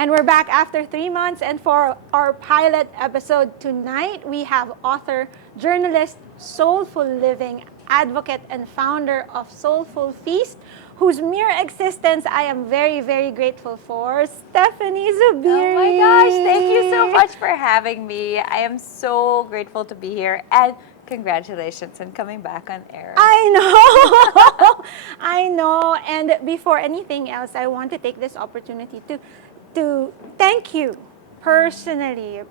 And we're back after 3 months. And for our pilot episode tonight, we have author, journalist, soulful living advocate, and founder of Soulful Feast, whose mere existence I am very, very grateful for, Stephanie Zubiri. Oh my gosh, thank you so much for having me. I am so grateful to be here, and congratulations on coming back on air. I know. I know. And before anything else, I want to take this opportunity to thank you personally,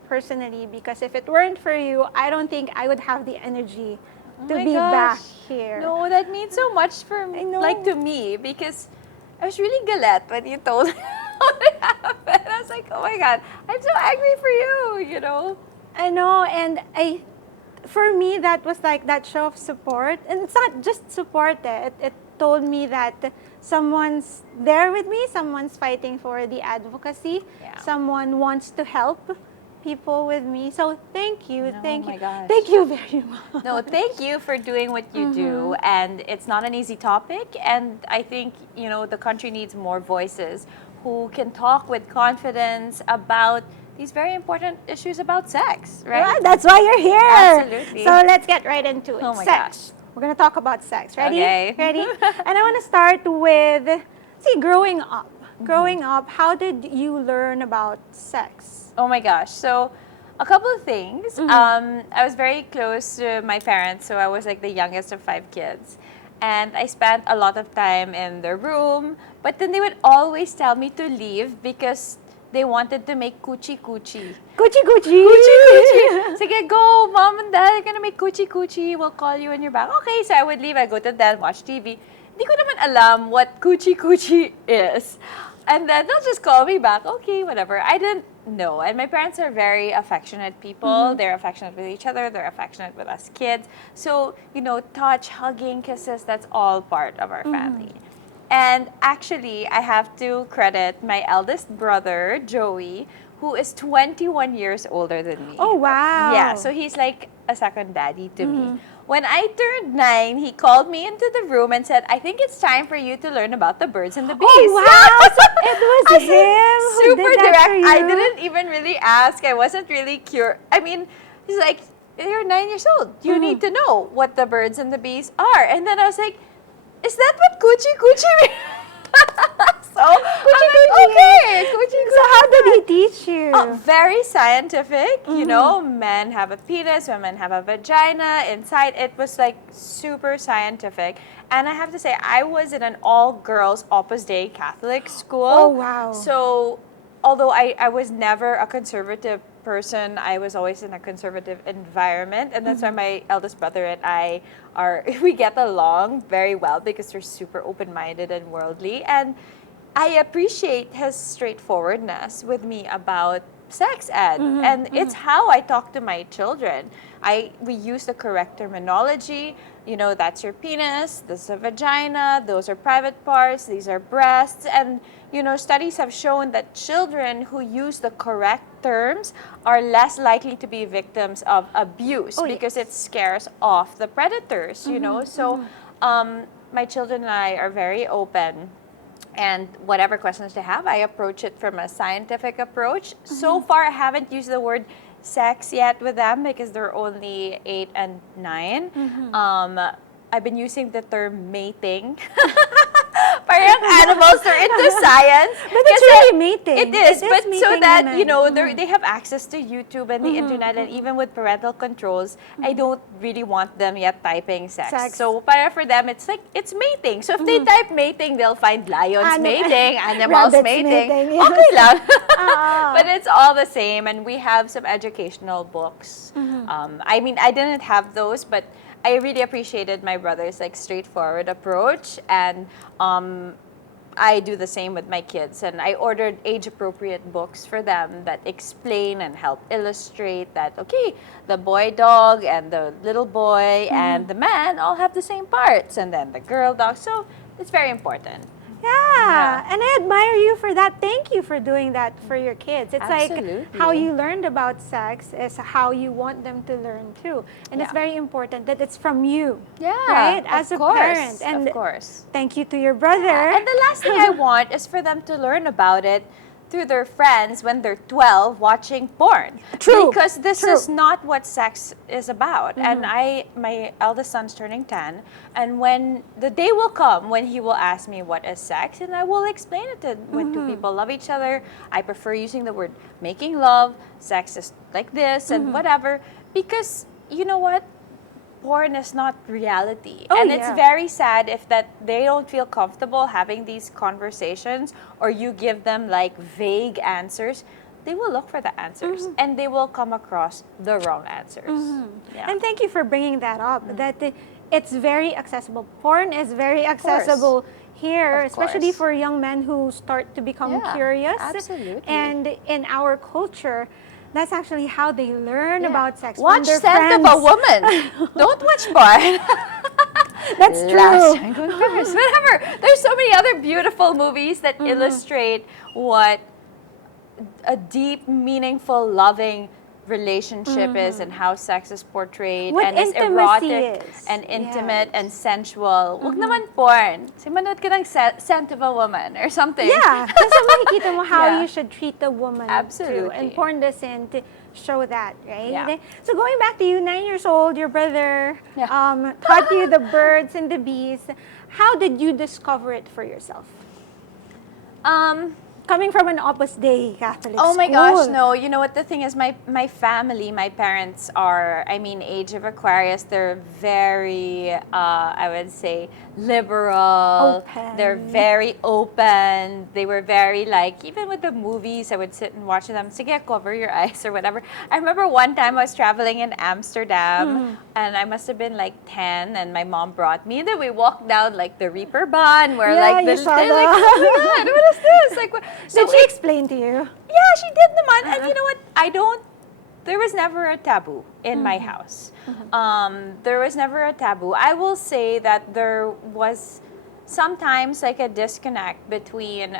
because if it weren't for you, I don't think I would have the energy to be back here. No, that means so much for me, like to me, because I was really galit when you told me what happened. I was like, oh my God, I'm so angry for you, you know? I know, and for me, that was like that show of support. And it's not just support, it told me that someone's there with me, someone's fighting for the advocacy, someone wants to help people with me. So thank you, thank you. Thank you very much. No, thank you for doing what you do. And it's not an easy topic. And I think, you know, the country needs more voices who can talk with confidence about these very important issues about sex, right? Yeah, that's why you're here. Absolutely. So let's get right into it. Oh my Sex. We're going to talk about sex. Ready? Okay. Ready? And I want to start with, growing up. Growing up, how did you learn about sex? Oh my gosh. So a couple of things. I was very close to my parents, so I was like the youngest of 5 kids. And I spent a lot of time in their room, but then they would always tell me to leave because they wanted to make coochie-coochie. Coochie-coochie! Coochie-coochie! Sige, go! Mom and Dad are gonna make coochie-coochie. We'll call you when you're back. Okay, so I would leave. I'd go to Dad, watch TV. Hindi ko naman alam what coochie-coochie is. And then they'll just call me back. Okay, whatever. I didn't know. And my parents are very affectionate people. They're affectionate with each other. They're affectionate with us kids. So, you know, touch, hugging, kisses, that's all part of our family. And actually, I have to credit my eldest brother, Joey, who is 21 years older than me. Oh, wow. Yeah, so he's like a second daddy to me. When I turned 9, he called me into the room and said, I think it's time for you to learn about the birds and the bees. Oh, wow. So it was him who super did that direct. for you? I didn't even really ask. I wasn't really curious. I mean, he's like, you're 9 years old. You need to know what the birds and the bees are. And then I was like, is that what coochie-coochie means? So, okay, coochie-coochie. So how did he teach you? Very scientific, you know, men have a penis, women have a vagina. Inside, it was like super scientific. And I have to say, I was in an all-girls Opus Dei Catholic school. Oh, wow. So, although I was never a conservative person, I was always in a conservative environment. And that's why my eldest brother and I we get along very well because we're super open-minded and worldly. And I appreciate his straightforwardness with me about sex ed. And it's how I talk to my children. We use the correct terminology. You know, that's your penis, this is a vagina, those are private parts, these are breasts. And, you know, studies have shown that children who use the correct terms are less likely to be victims of abuse because it scares off the predators, you know. So my children and I are very open. And whatever questions they have, I approach it from a scientific approach. So far, I haven't used the word sex yet with them because they're only 8 and 9. I've been using the term mating. Parang animals are into science. But it's really mating. It is, but so that, women. you know, they have access to YouTube and the internet, and even with parental controls, I don't really want them yet typing sex. So para for them, it's like, it's mating. So if they type mating, they'll find lions mating, animals mating. Okay lang. But it's all the same, and we have some educational books. I mean, I didn't have those, but I really appreciated my brother's like straightforward approach, and I do the same with my kids. And I ordered age-appropriate books for them that explain and help illustrate that, okay, the boy dog and the little boy and the man all have the same parts, and then the girl dog. So it's very important. Yeah, and I admire you for that. Thank you for doing that for your kids. It's like how you learned about sex is how you want them to learn too. And it's very important that it's from you. Yeah, right? As a parent. And of course. Thank you to your brother. And the last thing I want is for them to learn about it to their friends when they're 12 watching porn. True. Because this True. is not what sex is about. And my eldest son's turning 10, and when the day will come when he will ask me what is sex, and I will explain it to when two people love each other. I prefer using the word making love, sex is like this and whatever, because you know what? Porn is not reality. Oh, and yeah. it's very sad if that they don't feel comfortable having these conversations, or you give them like vague answers. They will look for the answers and they will come across the wrong answers. Yeah. And thank you for bringing that up. That it's very accessible. Porn is very accessible here, Of especially course. for young men who start to become Yeah, curious. absolutely. And in our culture, that's actually how they learn about sex. from Watch their Scent of a friends. Woman. Don't watch porn. That's Last true. Time Going Paris. Whatever. There's so many other beautiful movies that illustrate what a deep, meaningful, loving relationship is, and how sex is portrayed, What and is intimacy erotic is. and intimate Yes. and sensual. Huwag naman porn. Manood ka ng Scent of a Woman or something. Yeah, kasi makikita mo how Yeah. you should treat a woman too. Absolutely. And porn doesn't show that, right? Yeah. So going back to you, 9 years old, your brother Yeah. taught you the birds and the bees. How did you discover it for yourself? Coming from an Opus Dei Catholic Oh my school. gosh, no. You know what the thing is, my family, my parents are, I mean, age of Aquarius, they're very, I would say, liberal. Open. They're very open. They were very like, even with the movies, I would sit and watch them. Sige, cover your eyes or whatever. I remember one time I was traveling in Amsterdam, and I must have been like 10, and my mom brought me. And then we walked down like the Reaper Baan, where Yeah, like you the, saw they're like, that. oh my God, what is this? Like, what? So Did she explain to you? yeah, she did naman. And you know what? There was never a taboo in my house. There was never a taboo. I will say that there was sometimes like a disconnect between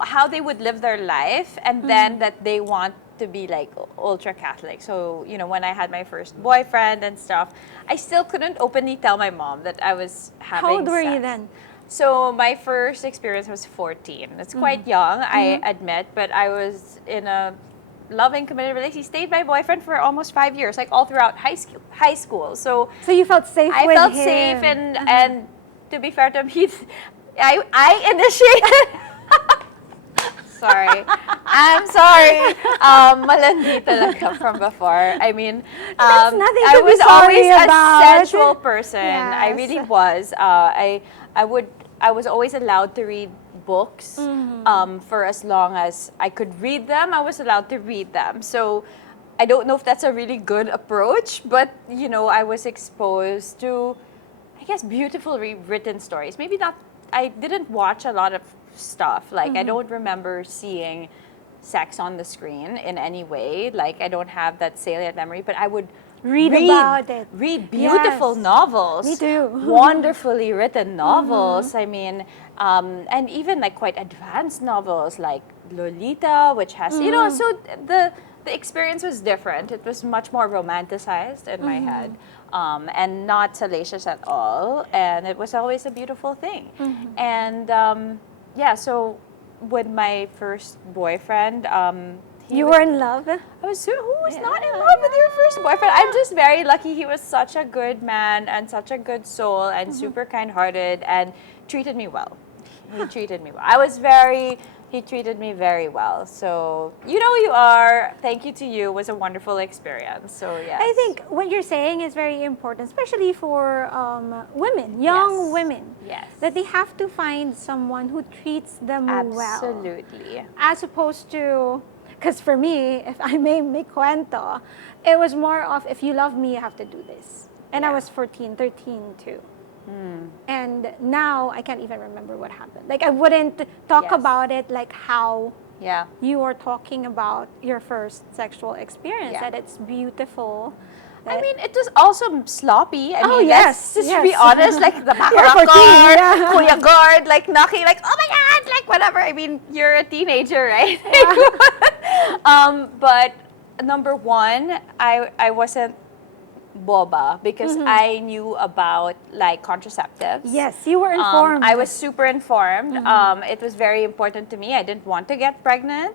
how they would live their life and then that they want to be like ultra Catholic. So, you know, when I had my first boyfriend and stuff, I still couldn't openly tell my mom that I was having How old were you sex. then? So my first experience was 14. It's quite young, I admit, but I was in a loving, committed relationship. He stayed my boyfriend for almost 5 years, like all throughout high school. So So you felt safe I with felt him. safe, and to be fair to him, I initiated. Sorry. I'm sorry. Malandi talaga from before. I mean, That's nothing I to be was sorry always about. a sensual person. I Yes. really was. I was always allowed to read books for as long as I could read them. I was allowed to read them. So I don't know if that's a really good approach, but you know, I was exposed to, I guess, beautifully written stories. Maybe not. I didn't watch a lot of stuff. Like I don't remember seeing sex on the screen in any way. Like I don't have that salient memory, but I would Read about it. Read beautiful Yes. novels. Me too. Wonderfully written novels. I mean, and even like quite advanced novels like Lolita, which has, you know, so the experience was different. It was much more romanticized in my head, and not salacious at all. And it was always a beautiful thing. And yeah, so with my first boyfriend, You were in love? I was who was not in love with your first boyfriend? I'm just very lucky. He was such a good man and such a good soul and super kind-hearted and treated me well. He treated me well. He treated me very well. So, you know who you are. Thank you to you. It was a wonderful experience. So, yes. I think what you're saying is very important, especially for women, young Yes. women. Yes. That they have to find someone who treats them well. Absolutely. As opposed to, because for me, if I may make cuento, it was more of, if you love me, you have to do this. And I Yeah. was 14, 13 too. And now I can't even remember what happened. Like I wouldn't talk Yes. about it like how Yeah. you are talking about your first sexual experience, Yeah. that it's beautiful. I mean, it was also sloppy. I Oh, mean, yes, let's just be yes. honest. Like the You're 14, guard, yeah. kuya guard, like knocking, like, oh my God, like whatever. I mean, you're a teenager, right? But number one, I wasn't boba because I knew about like contraceptives. Yes, you were informed. I was super informed. It was very important to me. I didn't want to get pregnant.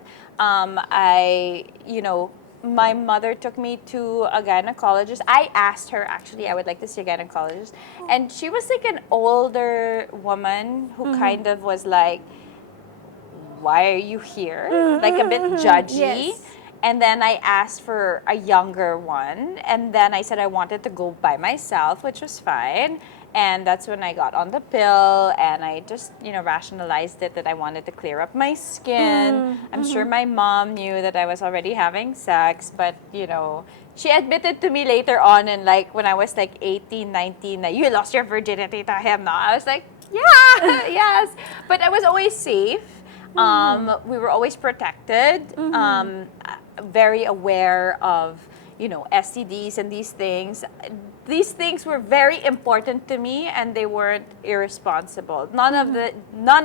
My mother took me to a gynecologist. I asked her, actually, I would like to see a gynecologist. And she was like an older woman who kind of was like, why are you here? Like a bit judgy. Yes. And then I asked for a younger one. And then I said I wanted to go by myself, which was fine. And that's when I got on the pill and I just, rationalized it that I wanted to clear up my skin. I'm sure my mom knew that I was already having sex, but, she admitted to me later on and like when I was like 18, 19, that you lost your virginity to him. No, I was like, yeah, yes. But I was always safe. We were always protected, very aware of, STDs and these things. These things were very important to me, and they weren't irresponsible. None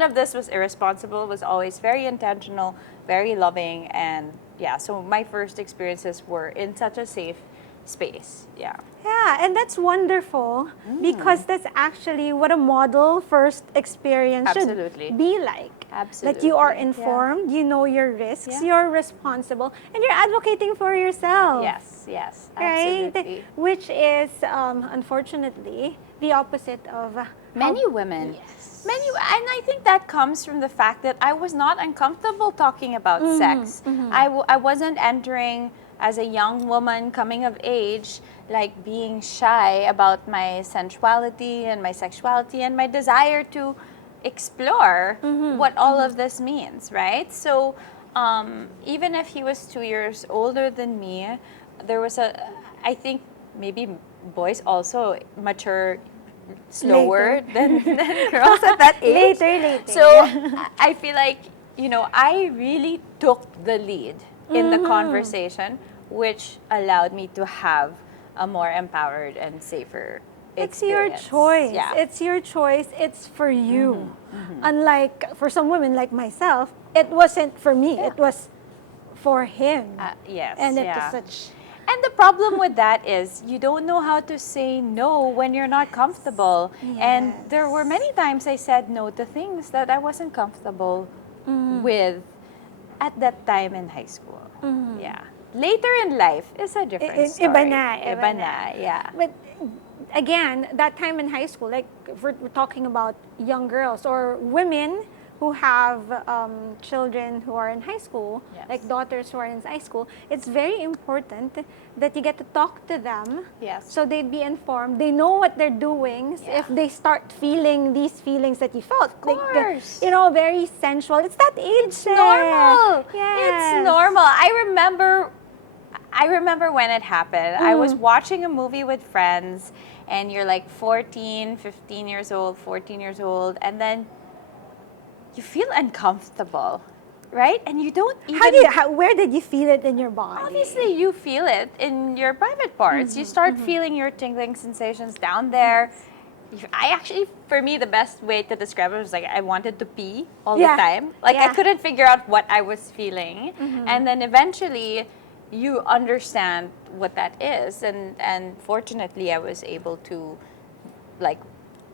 of this was irresponsible. It was always very intentional, very loving, and yeah. So my first experiences were in such a safe space. Yeah. Yeah, and that's wonderful because that's actually what a model first experience Absolutely. should be like. Absolutely. That you are informed, you know your risks, you're responsible, and you're advocating for yourself. Yes, Right? absolutely. Which is, unfortunately, the opposite of Many women. Yes. And I think that comes from the fact that I was not uncomfortable talking about sex. I wasn't entering as a young woman coming of age, like being shy about my sensuality and my sexuality and my desire to explore what all of this means, right? So even if he was 2 years older than me, there was I think maybe boys also mature slower than girls at that age. Later. So I feel like, I really took the lead in the conversation, which allowed me to have a more empowered and safer It's your experience. choice. Yeah. It's your choice. It's for you. Unlike for some women like myself, it wasn't for me. It was for him. Yes. And it yeah. was such. And the problem with that is you don't know how to say no when you're not comfortable. And there were many times I said no to things that I wasn't comfortable with at that time in high school. Yeah. Later in life is a different story. Iba na. Yeah. But again, that time in high school, like if we're talking about young girls or women who have children who are in high school, like daughters who are in high school, it's very important that you get to talk to them. Yes. So they'd be informed. They know what they're doing. Yeah. If they start feeling these feelings that you felt, Of course. very sensual. It's that age. It's normal. Yes. It's normal. I remember when it happened. I was watching a movie with friends, and you're like 14, 15 years old, 14 years old, and then you feel uncomfortable, right? And you don't even... Where did you feel it in your body? Obviously, you feel it in your private parts. You start feeling your tingling sensations down there. For me, the best way to describe it was like I wanted to pee all the time. Like I couldn't figure out what I was feeling. And then eventually, you understand what that is. And fortunately, I was able to like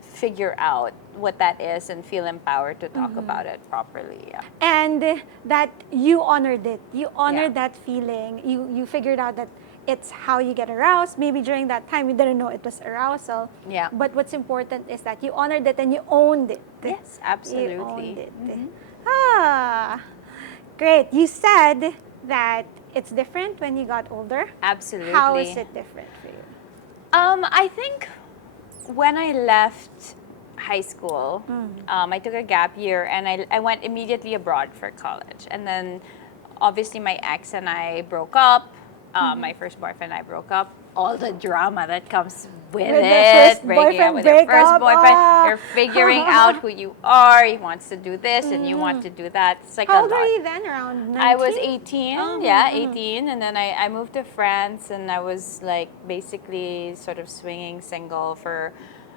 figure out what that is and feel empowered to talk about it properly. Yeah. And that you honored it. You honored that feeling. You figured out that it's how you get aroused. Maybe during that time you didn't know it was arousal. Yeah. But what's important is that you honored it and you owned it. Yes, absolutely. You owned it. Great. You said that it's different when you got older. Absolutely. How is it different for you? I think when I left high school, I took a gap year and I went immediately abroad for college. And then obviously my ex and I broke up. My first boyfriend and I broke up. All the drama that comes with it. Breaking up with your first boyfriend. You're figuring out who you are. He wants to do this and you want to do that. It's like How a old lot. were you then? Around 19? I was 18, 18, and then I moved to France, and I was like basically sort of swinging single for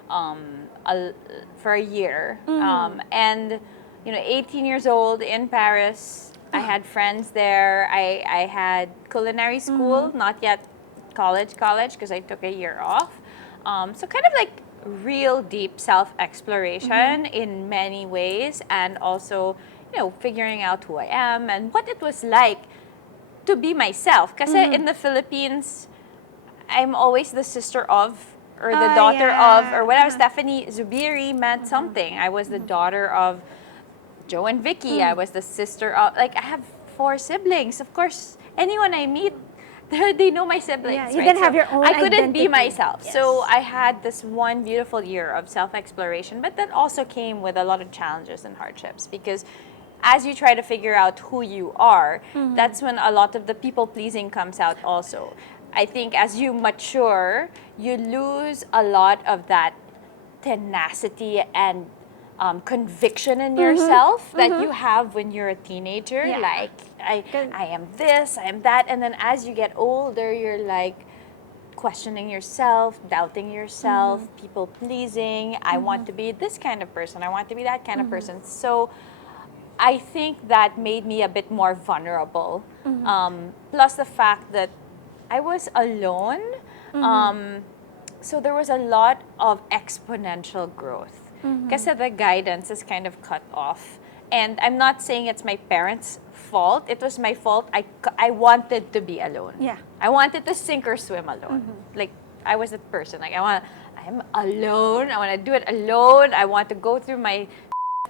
a year. And 18 years old in Paris, I had friends there. I had culinary school, not yet college, because I took a year off. So kind of like real deep self-exploration in many ways, and also, figuring out who I am and what it was like to be myself. Kasi in the Philippines, I'm always the sister of, or the Oh, daughter of, yeah. or whenever Stephanie Zubiri meant something. I was the daughter of Joe and Vicky. I was the sister of, like, I have 4 siblings. Of course, anyone I meet, they know my siblings, Yeah, you right? didn't So have your own I couldn't be identity. myself. Yes. So I had this one beautiful year of self-exploration, but that also came with a lot of challenges and hardships, because as you try to figure out who you are, that's when a lot of the people pleasing comes out also. I think as you mature, you lose a lot of that tenacity and conviction in yourself that you have when you're a teenager. Yeah. Like, Good. I am this, I am that. And then as you get older, you're like questioning yourself, doubting yourself, people pleasing. I want to be this kind of person, I want to be that kind of person. So I think that made me a bit more vulnerable. Plus the fact that I was alone. So there was a lot of exponential growth. Kasi the guidance is kind of cut off. And I'm not saying it's my parents' fault. It was my fault. I wanted to be alone. Yeah. I wanted to sink or swim alone. Like, I was that person. Like, I'm alone. I want to do it alone. I want to go through my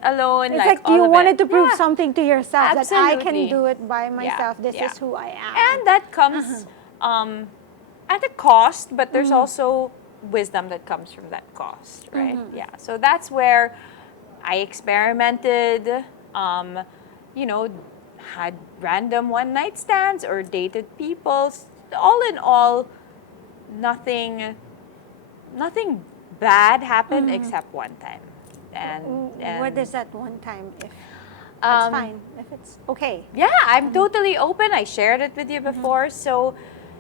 alone. It's like all you of wanted it. to prove Yeah. something to yourself that I can Absolutely. do it by myself. This yeah. is who I am. And that comes at a cost, but there's also wisdom that comes from that cost, right? Yeah. So that's where I experimented, you know, had random one night stands or dated people. All in all, nothing bad happened except one time. And What is that one time? If that's Um, fine, if it's okay. Yeah, I'm totally open. I shared it with you before. So,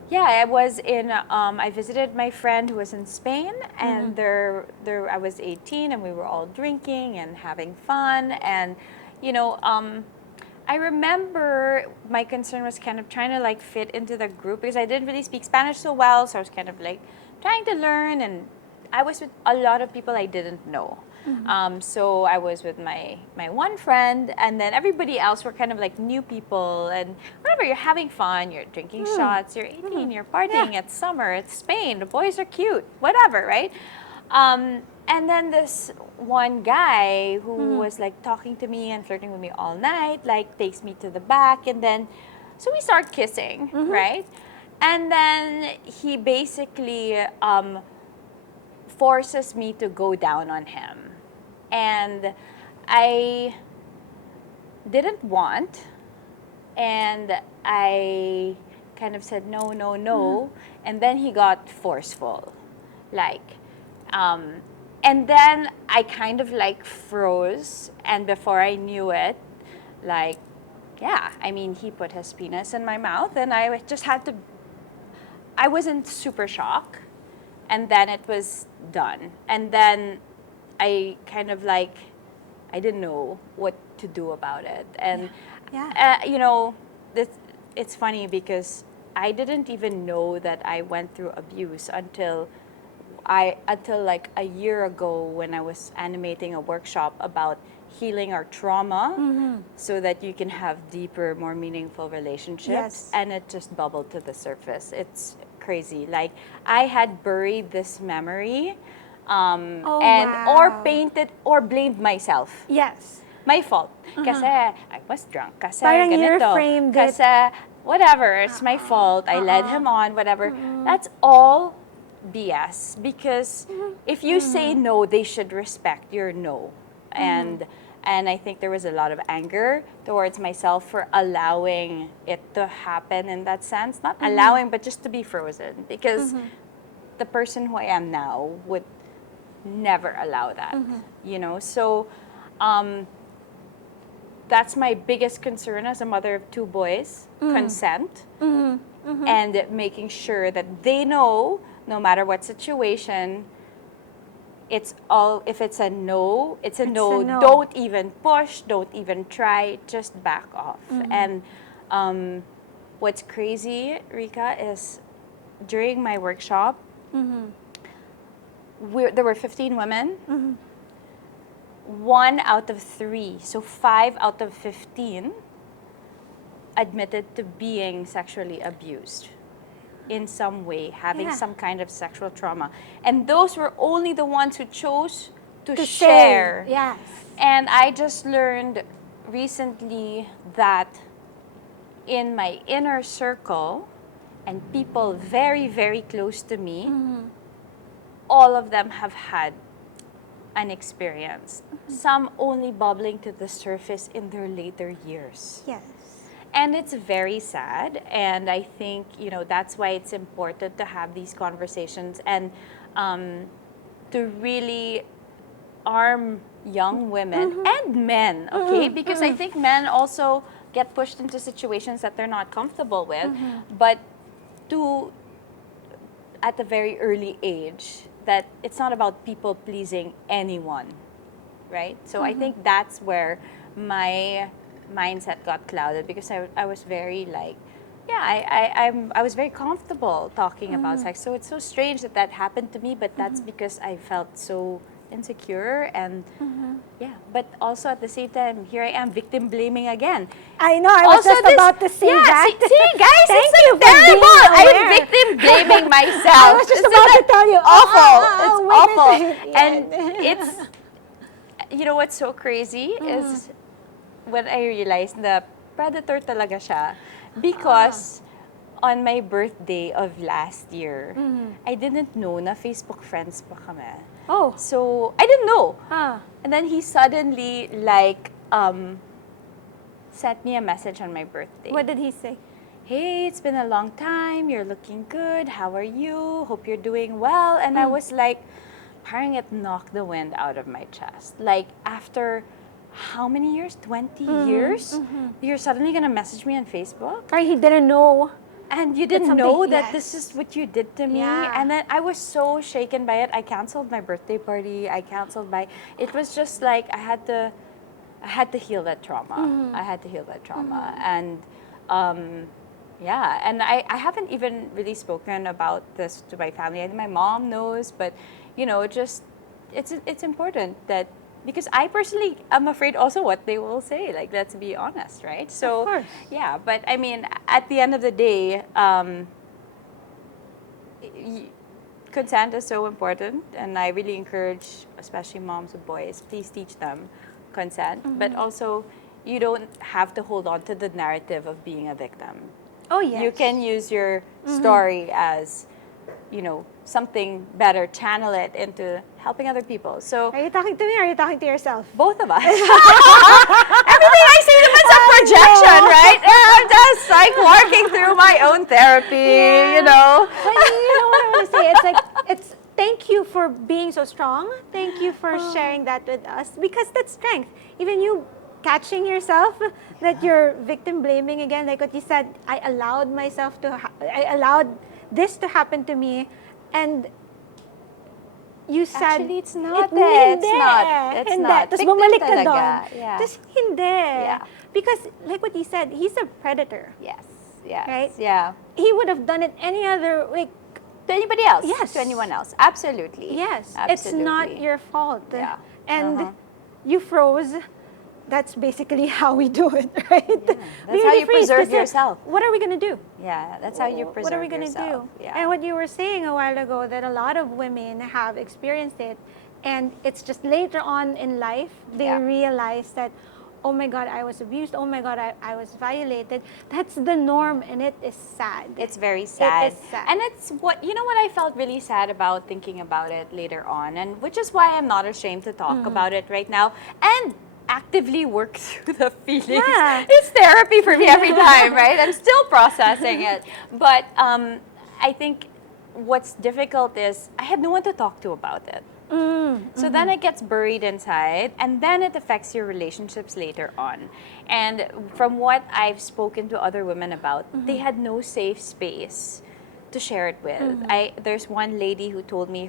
yeah, I visited my friend who was in Spain, and I was 18, and we were all drinking and having fun. And, you know, I remember my concern was kind of trying to like fit into the group, because I didn't really speak Spanish so well. So I was kind of like trying to learn, and I was with a lot of people I didn't know. So I was with my one friend, and then everybody else were kind of like new people. And whenever you're having fun, you're drinking shots, you're 18, you're partying, it's summer, it's Spain, the boys are cute, whatever, right? And then this one guy who was like talking to me and flirting with me all night, like takes me to the back, and then so we start kissing, right? And then he basically forces me to go down on him. And I didn't want, and I kind of said no, no, no. And then he got forceful. Like, and then I kind of like froze, and before I knew it, like, yeah, I mean, he put his penis in my mouth, and I just had to, I was in super shock, and then it was done. And then I kind of like, I didn't know what to do about it. And, Yeah. you know, it's funny because I didn't even know that I went through abuse until like a year ago, when I was animating a workshop about healing our trauma so that you can have deeper, more meaningful relationships. Yes. And it just bubbled to the surface. It's crazy. Like, I had buried this memory and or wow. painted or blamed myself. Yes. My fault. Kasi I was drunk. Kasi Parang you ganito. reframed it. Kasi whatever, it's my fault. I led him on, whatever. That's all BS, because if you say no, they should respect your no. And I think there was a lot of anger towards myself for allowing it to happen in that sense. Not allowing, but just to be frozen, because the person who I am now would never allow that. You know, so that's my biggest concern as a mother of 2 boys: consent, and making sure that they know, no matter what situation, it's all, if it's a no, it's a no. a no. Don't even push, don't even try, just back off. And what's crazy, Rika, is during my workshop, there were 15 women. 1 out of 3, so 5 out of 15 admitted to being sexually abused in some way, having some kind of sexual trauma. And those were only the ones who chose to share. Say, yes. And I just learned recently that in my inner circle and people very, very close to me, all of them have had an experience. Some only bubbling to the surface in their later years. Yes. And it's very sad. And I think, that's why it's important to have these conversations and to really arm young women and men, okay? Because I think men also get pushed into situations that they're not comfortable with. But at a very early age, that it's not about people pleasing anyone, right? So I think that's where my mindset got clouded, because I was very like, I was very comfortable talking about sex. So it's so strange that happened to me, but that's because I felt so insecure and but also at the same time, here I am victim blaming again. I know, I was just about to say that. See guys, Thank it's you for terrible. being I'm aware. victim blaming myself. I was just about to tell you. Awful. It's wait a awful. second. And it's, what's so crazy is when I realized na predator talaga siya, because on my birthday of last year, I didn't know na Facebook friends pa kami. Oh. So, I didn't know. Ah. And then he suddenly, sent me a message on my birthday. What did he say? Hey, it's been a long time. You're looking good. How are you? Hope you're doing well. And I was like, parang it knocked the wind out of my chest. Like, after how many years? 20 years? You're suddenly going to message me on Facebook? Or he didn't know. And you didn't something- know that yes. this is what you did to me. Yeah. And then I was so shaken by it. I canceled my birthday party. It was just like I had to heal that trauma. I had to heal that trauma. And and I haven't even really spoken about this to my family. And my mom knows, but just it's important that, because I personally am afraid also what they will say. Like, let's be honest, right? So, Of course. yeah, but I mean, at the end of the day, consent is so important, and I really encourage, especially moms of boys, please teach them consent. But also, you don't have to hold on to the narrative of being a victim. Oh, yes. You can use your story as, something better, channel it into helping other people. So, Are you talking to me or are you talking to yourself? both of us. Everything I say to is a projection, right? I'm just like working through my own therapy, But you know what I want to say? It's like, thank you for being so strong. Thank you for sharing that with us, because that's strength. Even you catching yourself that you're victim blaming again, like what you said, I allowed this to happen to me, and you said, Actually, it's not hindi. It's Hindi. not. Tapos Victim bumalik ka talaga. doon. Yeah. Tapos hindi. Yeah. Because like what you said, he's a predator. Yes. Yes. Right? Yeah. He would have done it any other, like, To anybody else. Yes. To anyone else. Absolutely. yes, Absolutely. it's not your fault. Yeah. And you froze. That's basically how we do it, right? That's how you preserve yourself. What are we going to do? Yeah. That's how you preserve What are we going to yourself. do? Yeah. And what you were saying a while ago, that a lot of women have experienced it, and it's just later on in life they realize that, oh my God, I was abused. Oh my God, I was violated. That's the norm, and it is sad. It's very sad. It is sad. And it's what I felt really sad about thinking about it later on, and which is why I'm not ashamed to talk about it right now and actively work through the feelings. Yeah. It's therapy for me every time, right? I'm still processing it. But I think what's difficult is I had no one to talk to about it. So then it gets buried inside, and then it affects your relationships later on. And from what I've spoken to other women about, they had no safe space to share it with. There's one lady who told me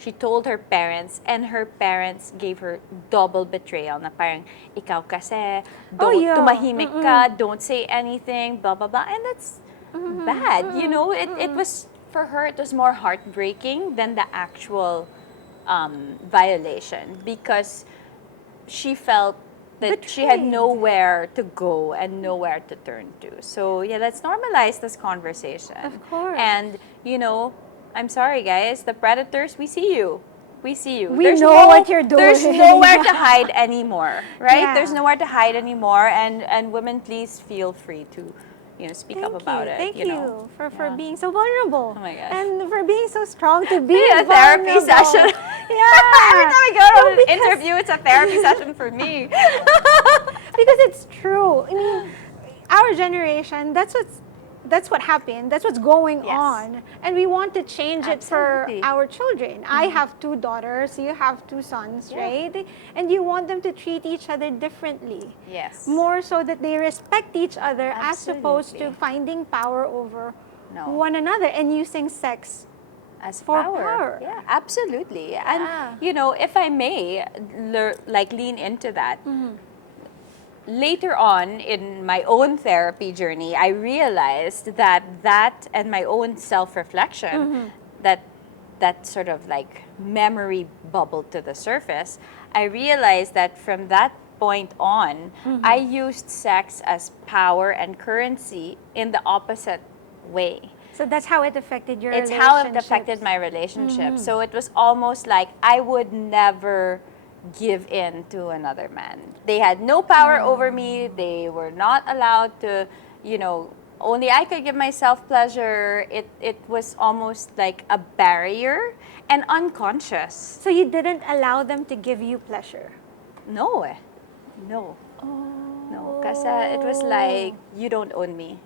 she told her parents, and her parents gave her double betrayal, na parang, ikaw kasi, tumahimik ka, don't say anything, blah, blah, blah. And that's bad. It was for her, it was more heartbreaking than the actual violation, because she felt that she had Betrayed. nowhere to go and nowhere to turn to. So yeah, let's normalize this conversation. Of course. And I'm sorry guys, the predators, we see you. We see you. We know what you're There's doing. nowhere to hide anymore, right? Yeah. There's nowhere to hide anymore, and women, please feel free to speak up about it. Thank you for Yeah. being so vulnerable. Oh my gosh. And for being so strong to be A therapy vulnerable. session. Yeah. Every time I go to an because- interview, it's a therapy session for me. Because it's true. I mean, our generation, that's what happened. That's what's going Yes. on. And we want to change it for Absolutely. our children. I have 2 daughters, you have 2 sons, Yeah. right? And you want them to treat each other differently. Yes. More so that they respect each other as opposed to Absolutely. finding power over No. one another and using sex. As For power. power. Yeah, absolutely. Yeah. And if I may lean into that, later on in my own therapy journey, I realized that and my own self-reflection, that sort of like memory bubbled to the surface. I realized that from that point on, I used sex as power and currency in the opposite way. So that's how it affected your It's how it relationships. affected my relationship. So it was almost like I would never give in to another man. They had no power over me. They were not allowed to, only I could give myself pleasure. It was almost like a barrier and unconscious. So you didn't allow them to give you pleasure. No. No. No. Because it was like, you don't own me.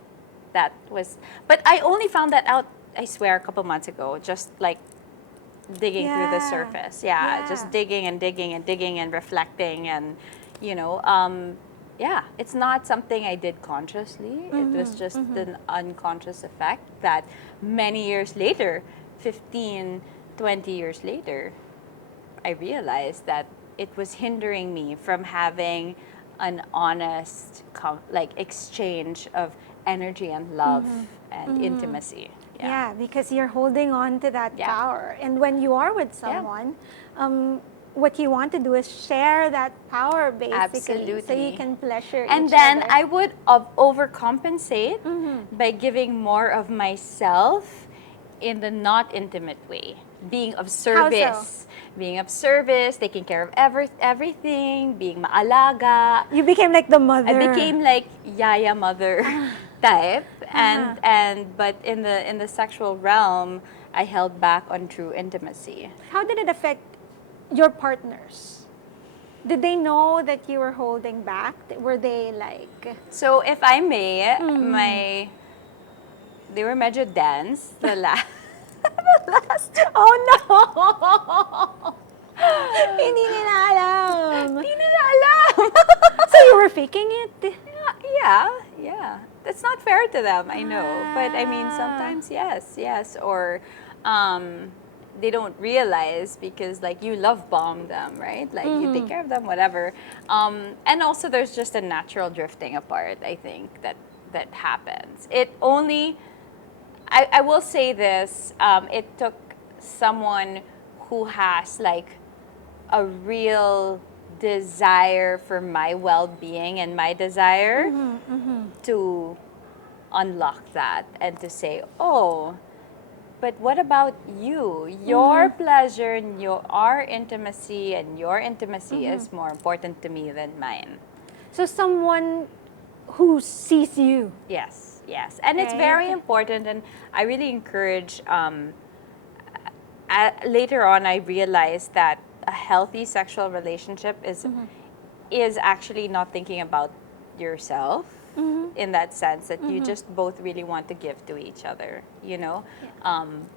That was, but I only found that out, I swear, a couple months ago, just like digging through the Yeah. surface. Yeah, just digging and digging and digging and reflecting, and it's not something I did consciously. It was just an unconscious effect that many years later, 15, 20 years later, I realized that it was hindering me from having an honest exchange of energy and love and intimacy. Yeah, because you're holding on to that Yeah. power. And when you are with someone, what you want to do is share that power, basically. So Absolutely. you can pleasure And each then other. I would overcompensate by giving more of myself in the not intimate way, being of service. Being of service, taking care of everything, being maalaga. You became like the mother. I became like yaya mother type, but in the sexual realm, I held back on true intimacy. How did it affect your partners? Did they know that you were holding back? Were they like... So if I may, they were medyo dense the last. Oh no! Hindi nila alam. Hindi nila alam. So you were faking it? Yeah. That's not fair to them, I know. But I mean, sometimes yes. Or they don't realize because like you love bomb them, right? Like you take care of them, whatever. And also there's just a natural drifting apart, I think, that happens. It only, I will say this, it took someone who has like a real desire for my well-being and my desire to unlock that and to say, oh, but what about you? Your pleasure and our intimacy and your intimacy is more important to me than mine. So someone who sees you. Yes. And it's Right. very important, and I really encourage, later on I realized that a healthy sexual relationship is actually not thinking about yourself in that sense, that you just both really want to give to each other,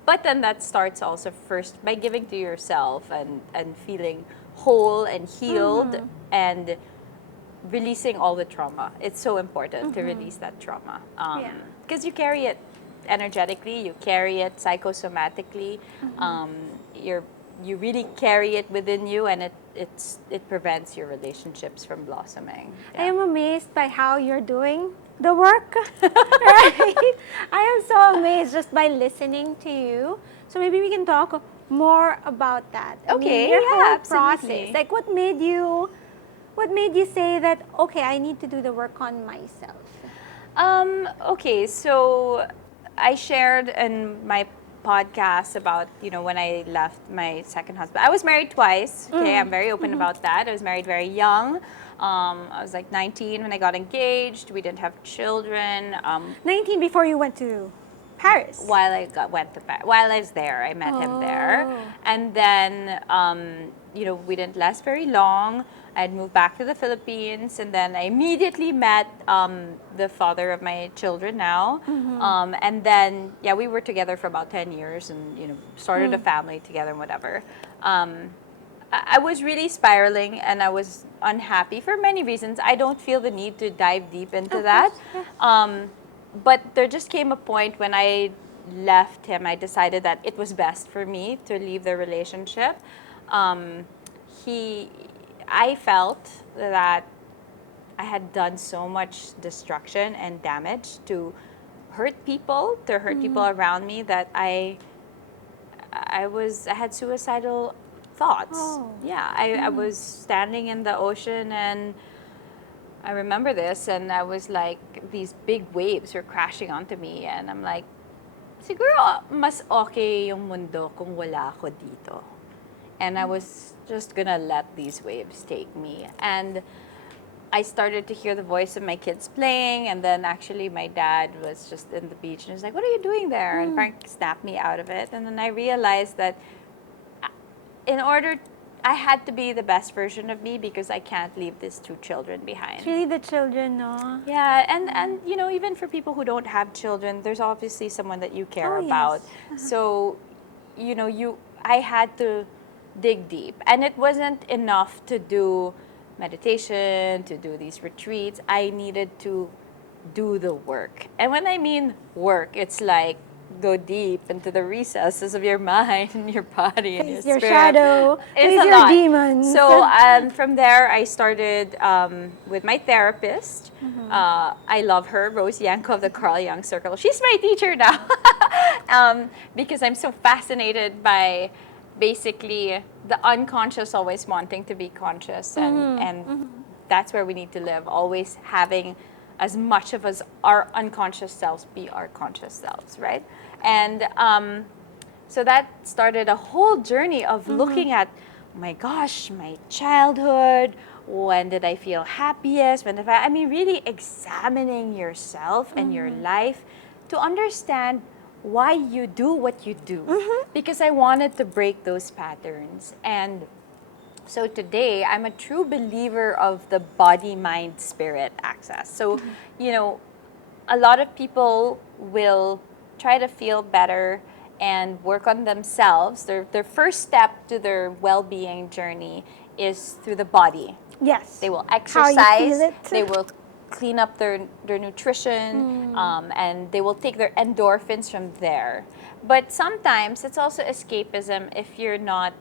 but then that starts also first by giving to yourself and feeling whole and healed and releasing all the trauma. It's so important to release that trauma because you carry it energetically, you carry it psychosomatically, you really carry it within you, and it prevents your relationships from blossoming. I am amazed by how you're doing the work, right? I am so amazed just by listening to you. So maybe we can talk more about that. I mean, Okay, your yeah, whole process. absolutely. Like, what made you say that, okay, I need to do the work on myself? Okay, so I shared in my podcast about, when I left my second husband. I was married twice. Okay, I'm very open about that. I was married very young. I was like 19 when I got engaged. We didn't have children. 19 before you went to Paris. While I was there, I met him there, Oh. and then we didn't last very long. I'd moved back to the Philippines, and then I immediately met the father of my children now, and then we were together for about 10 years, and started a family together and whatever. I was really spiraling, and I was unhappy for many reasons. I don't feel the need to dive deep into Of that. course, yeah. But there just came a point when I left him, I decided that it was best for me to leave the relationship. Um, he, I felt that I had done so much destruction and damage to hurt people around me, that I had suicidal thoughts. Oh. Yeah, I was standing in the ocean, and I remember this, and I was like, these big waves were crashing onto me, and I'm like, siguro mas okay yung mundo kung wala ako dito. And I was just gonna let these waves take me. And I started to hear the voice of my kids playing, and then actually my dad was just in the beach, and he's like, "What are you doing there?" And Frank snapped me out of it. And then I realized that in order, I had to be the best version of me, because I can't leave these two children behind. It's really the children, no? Yeah, and even for people who don't have children, there's obviously someone that you care Oh, about. yes. So, I had to dig deep, and it wasn't enough to do meditation, to do these retreats. I needed to do the work. And when I mean work, it's like go deep into the recesses of your mind and your body and your Face your spirit. shadow, It's face a your lot. demons. So from there, I started with my therapist. I love her, Rose Yanko of the Carl Jung Circle. She's my teacher now, because I'm so fascinated by basically the unconscious always wanting to be conscious, and that's where we need to live, always having as much of us our unconscious selves be our conscious selves, right? And so that started a whole journey of looking at, oh my gosh, my childhood. When did I feel happiest? I mean, really examining yourself and your life to understand why you do what you do. Because I wanted to break those patterns. And so today, I'm a true believer of the body, mind, spirit axis. So, a lot of people will try to feel better and work on themselves. Their first step to their well-being journey is through the body. Yes. They will How you exercise, feel it. they will clean up their nutrition, and they will take their endorphins from there. But sometimes it's also escapism if you're not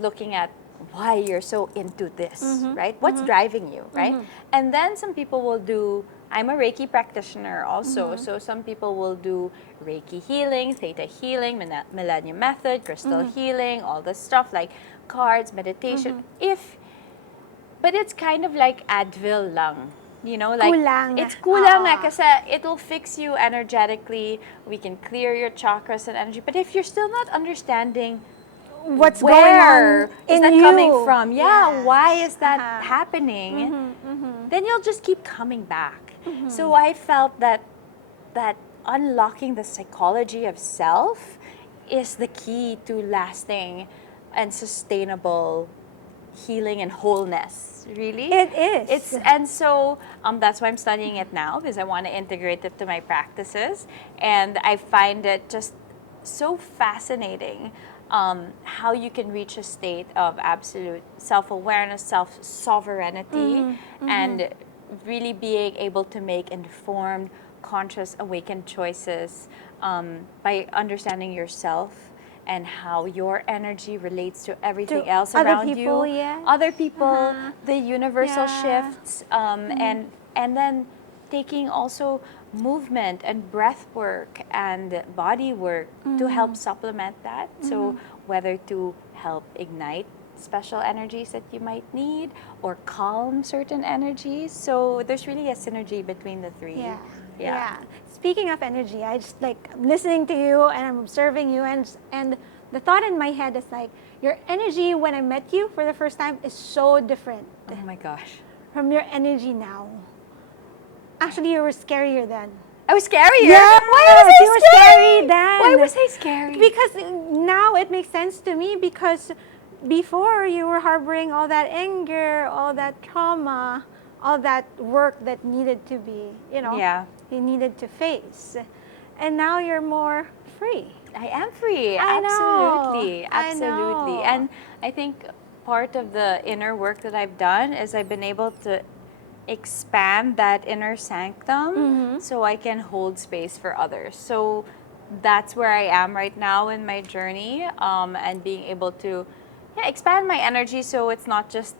looking at why you're so into this, right? What's driving you, right? And then some people will do, I'm a Reiki practitioner also, so some people will do Reiki healing, Theta healing, Millennium Method, crystal healing, all this stuff like cards, meditation. But it's kind of like Advil lang. Like Kulang. it's kulang Oo. kasi it will fix you energetically. We can clear your chakras and energy. But if you're still not understanding What's where going on is in that you? coming from? Yeah, Yes. why is that Uh-huh. happening? Then you'll just keep coming back. So I felt that unlocking the psychology of self is the key to lasting and sustainable healing and wholeness. Really, It is. and so that's why I'm studying it now, because I want to integrate it to my practices, and I find it just so fascinating how you can reach a state of absolute self-awareness, self-sovereignty, and really being able to make informed, conscious, awakened choices by understanding yourself and how your energy relates to everything To else other around people, you, yes. other people, the universal Yeah. shifts, and then taking also movement and breath work and body work to help supplement that. So whether to help ignite special energies that you might need or calm certain energies. So there's really a synergy between the three. Yeah. Yeah. Yeah. Speaking of energy, I just like I'm listening to you and I'm observing you, and the thought in my head is like your energy when I met you for the first time is so different Oh my gosh. from your energy now. Actually, you were scarier then. I was scarier. Yes, Why was I you were scary then. Why was I scary? Because now it makes sense to me, because before you were harboring all that anger, all that trauma, all that work that needed to be, Yeah. you needed to face. And now you're more free. I am free. I know. Absolutely. I Absolutely. know. And I think part of the inner work that I've done is I've been able to expand that inner sanctum so I can hold space for others. So that's where I am right now in my journey, and being able to expand my energy so it's not just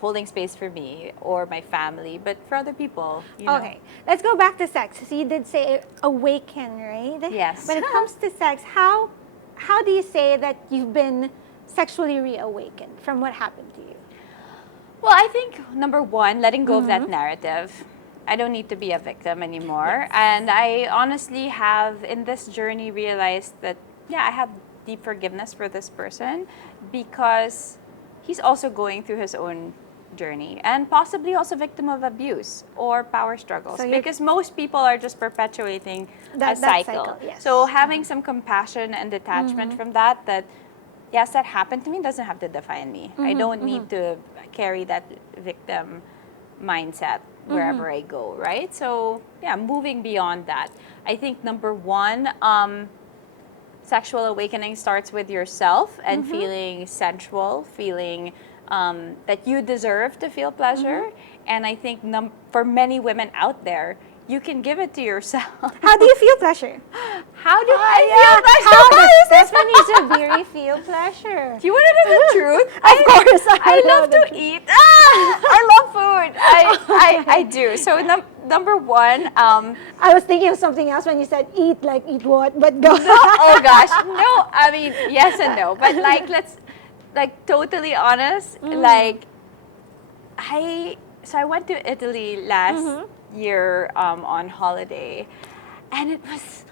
holding space for me or my family, but for other people. Okay, let's go back to sex. So you did say awaken, right? Yes. When it comes to sex, how do you say that you've been sexually reawakened from what happened to you? Well, I think number one, letting go of that narrative. I don't need to be a victim anymore. Yes. And I honestly have, in this journey, realized that, I have deep forgiveness for this person because he's also going through his own journey and possibly also victim of abuse or power struggles, So because most people are just perpetuating That a cycle. cycle, yes. So having some compassion and detachment from that yes, that happened to me, doesn't have to define me. I don't need to carry that victim mindset wherever I go, right? So moving beyond that. I think number one, sexual awakening starts with yourself and feeling sensual, feeling that you deserve to feel pleasure. And I think for many women out there, you can give it to yourself. How do you feel pleasure? How do I feel pleasure? How does Stephanie Zubiri feel pleasure? Do you want to know the truth? Of course, I know love the to truth. eat. I love food. I do. So number one, I was thinking of something else when you said eat, like eat what, but go. oh gosh, no. I mean, yes and no. But let's totally honest. I went to Italy last year on holiday, and it was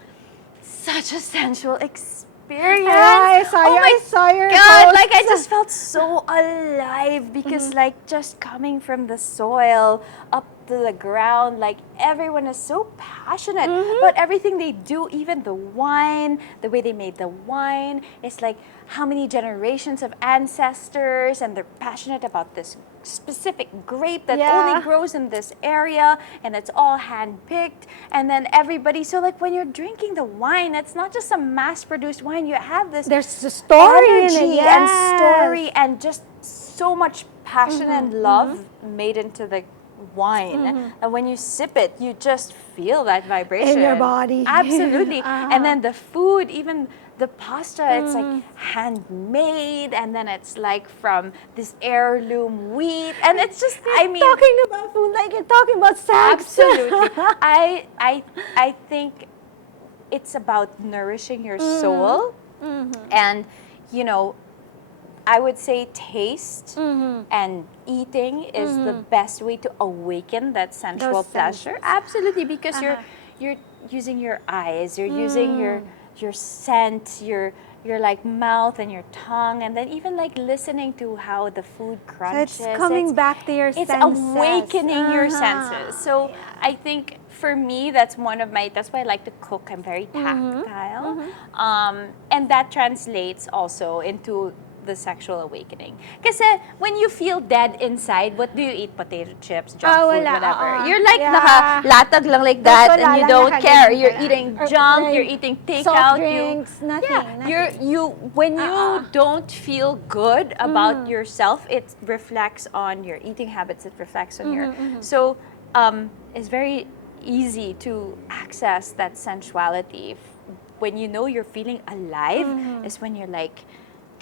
such a sensual experience. I saw Oh your, my I saw your God, posts. I just felt so alive because just coming from the soil up to the ground, everyone is so passionate about everything they do, even the wine, the way they made the wine. It's how many generations of ancestors, and they're passionate about this specific grape that only grows in this area, and it's all hand-picked. And then everybody, so when you're drinking the wine, it's not just some mass-produced wine. You have this There's a story in it, energy yes. and story and just so much passion and love made into the wine. And when you sip it, you just feel that vibration In your body. Absolutely. And then the food, even the pasta, it's handmade, and then it's from this heirloom wheat, and it's just Talking about food like you're talking about sex. absolutely. I think it's about nourishing your soul, and I would say taste and eating is the best way to awaken that sensual Those pleasure. senses. Absolutely, because you're using your eyes, you're using your scent, your mouth and your tongue, and then even listening to how the food crunches. So it's coming back to your it's senses. awakening your senses. So I think for me, that's why I like to cook. I'm very tactile. And that translates also into the sexual awakening. Kasi when you feel dead inside, what do you eat? Potato chips, junk food, wala, whatever. oo. You're Yeah. nakalatag lang like that, Wala and you lang, don't nakaganyan care. ka You're lang. eating Or junk, like you're eating takeout. soft drinks, nothing. When you don't feel good about yourself, it reflects on your eating habits. It reflects on your. So it's very easy to access that sensuality when you know you're feeling alive. Is when you're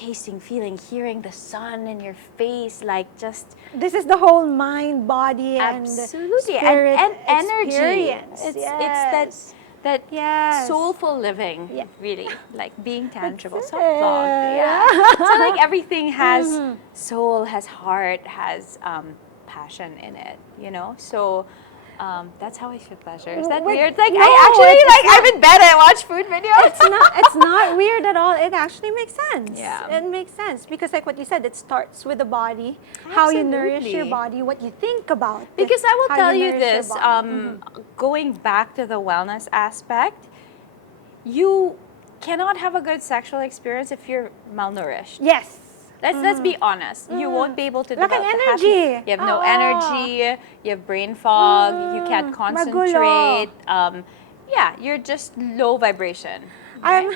tasting, feeling, hearing the sun in your face, like just This is the whole mind, body, and absolutely spirit and energy. experience. It's Yes. that Yes. soulful living, Yeah. really, like being tangible. That's Soft love, it. yeah. So like everything has soul, has heart, has passion in it, So that's how I feel pleasure. Is that Wait, weird? Like no, I actually it's not. I'm in bed. I watch food videos. It's not weird at all. It actually makes sense. Yeah. It makes sense because like what you said, it starts with the body, how you nourish your Absolutely. body, what you think about. Because I will how tell you nourish your this, body. going back to the wellness aspect, you cannot have a good sexual experience if you're malnourished. Yes. Let's be honest. You won't be able to Lacking develop the energy. You have no Oo. energy. You have brain fog. You can't concentrate. You're just low vibration. I'm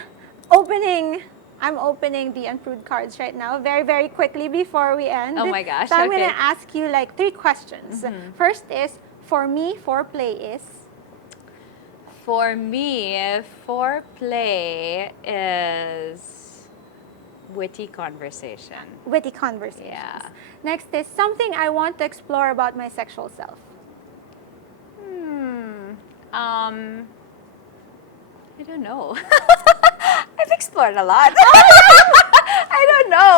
opening the unproved cards right now very, very quickly before we end. Oh my gosh, So I'm okay. going to ask you like 3 questions. First is, for me, foreplay is? For me, foreplay is witty conversation. Witty conversations. Yeah. Next is, something I want to explore about my sexual self. I don't know. I've explored a lot. I don't know.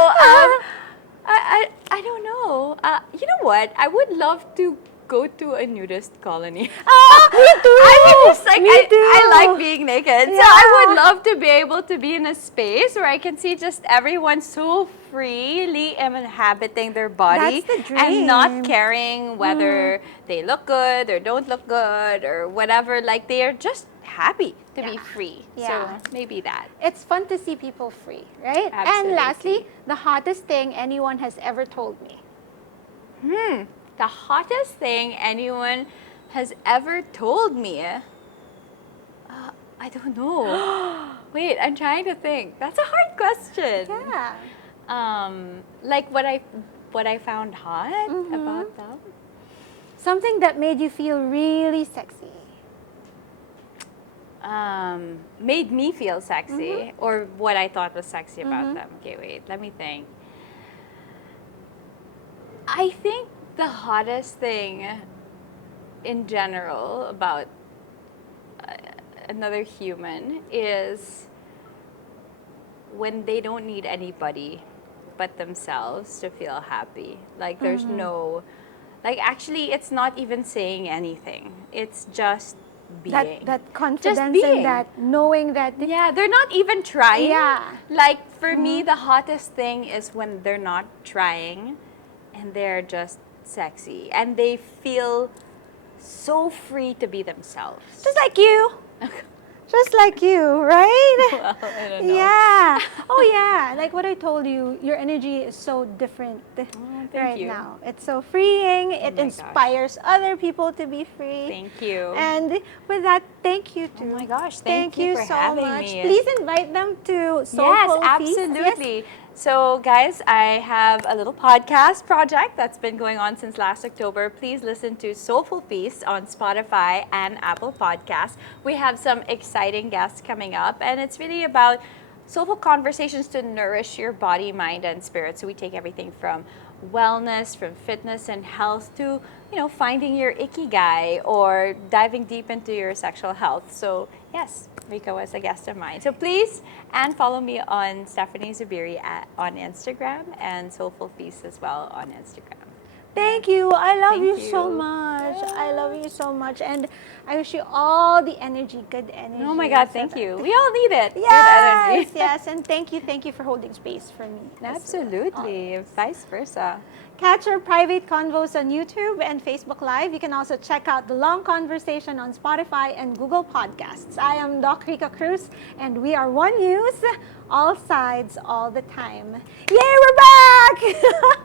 I don't know. You know what? I would love to go to a nudist colony. Me too! I'm just like, Me I too! like being naked. So I would love to be able to be in a space where I can see just everyone so freely inhabiting their body. That's the and not dream. caring whether they look good or don't look good or whatever. Like they are just happy to be free. Yeah. So maybe that. It's fun to see people free, right? Absolutely. And lastly, the hottest thing anyone has ever told me. The hottest thing anyone has ever told me. I don't know. Wait, I'm trying to think. That's a hard question. Yeah. Like what I found hot about them. Something that made you feel really sexy. Made me feel sexy, or what I thought was sexy about them. Okay, wait, let me think. I think the hottest thing in general about another human is when they don't need anybody but themselves to feel happy. Like there's no, like actually it's not even saying anything. It's just being. That confidence Just being. and that knowing that. Yeah, they're not even trying. Yeah. Like for me, the hottest thing is when they're not trying and they're just sexy and they feel so free to be themselves. Just like you. Just like you, right? Well, I don't know. Yeah. Oh yeah. Like what I told you, your energy is so different right you. now. It's so freeing. It my inspires other people to be free. Thank you. And with that, thank you too. Oh my gosh, thank you for so having much. me. Please invite them to Soulful Yes, Feast. absolutely. So, guys, I have a little podcast project that's been going on since last October. Please listen to Soulful Feast on Spotify and Apple Podcasts. We have some exciting guests coming up, and it's really about soulful conversations to nourish your body, mind, and spirit. So we take everything from wellness, from fitness and health to, finding your ikigai or diving deep into your sexual health. So yes, Rica was a guest of mine. So please, and follow me on Stephanie Zubiri on Instagram and Soulful Feast as well on Instagram. Thank you. I love Thank you so you. much. I love you so much. And I wish you all the energy, good energy. Oh my God, thank you. We all need it. Good Yes, energy. yes. And thank you for holding space for me. Absolutely. Vice versa. Catch our private convos on YouTube and Facebook Live. You can also check out the long conversation on Spotify and Google Podcasts. I am Doc Rica Cruz, and we are One News, all sides, all the time. Yay, we're back!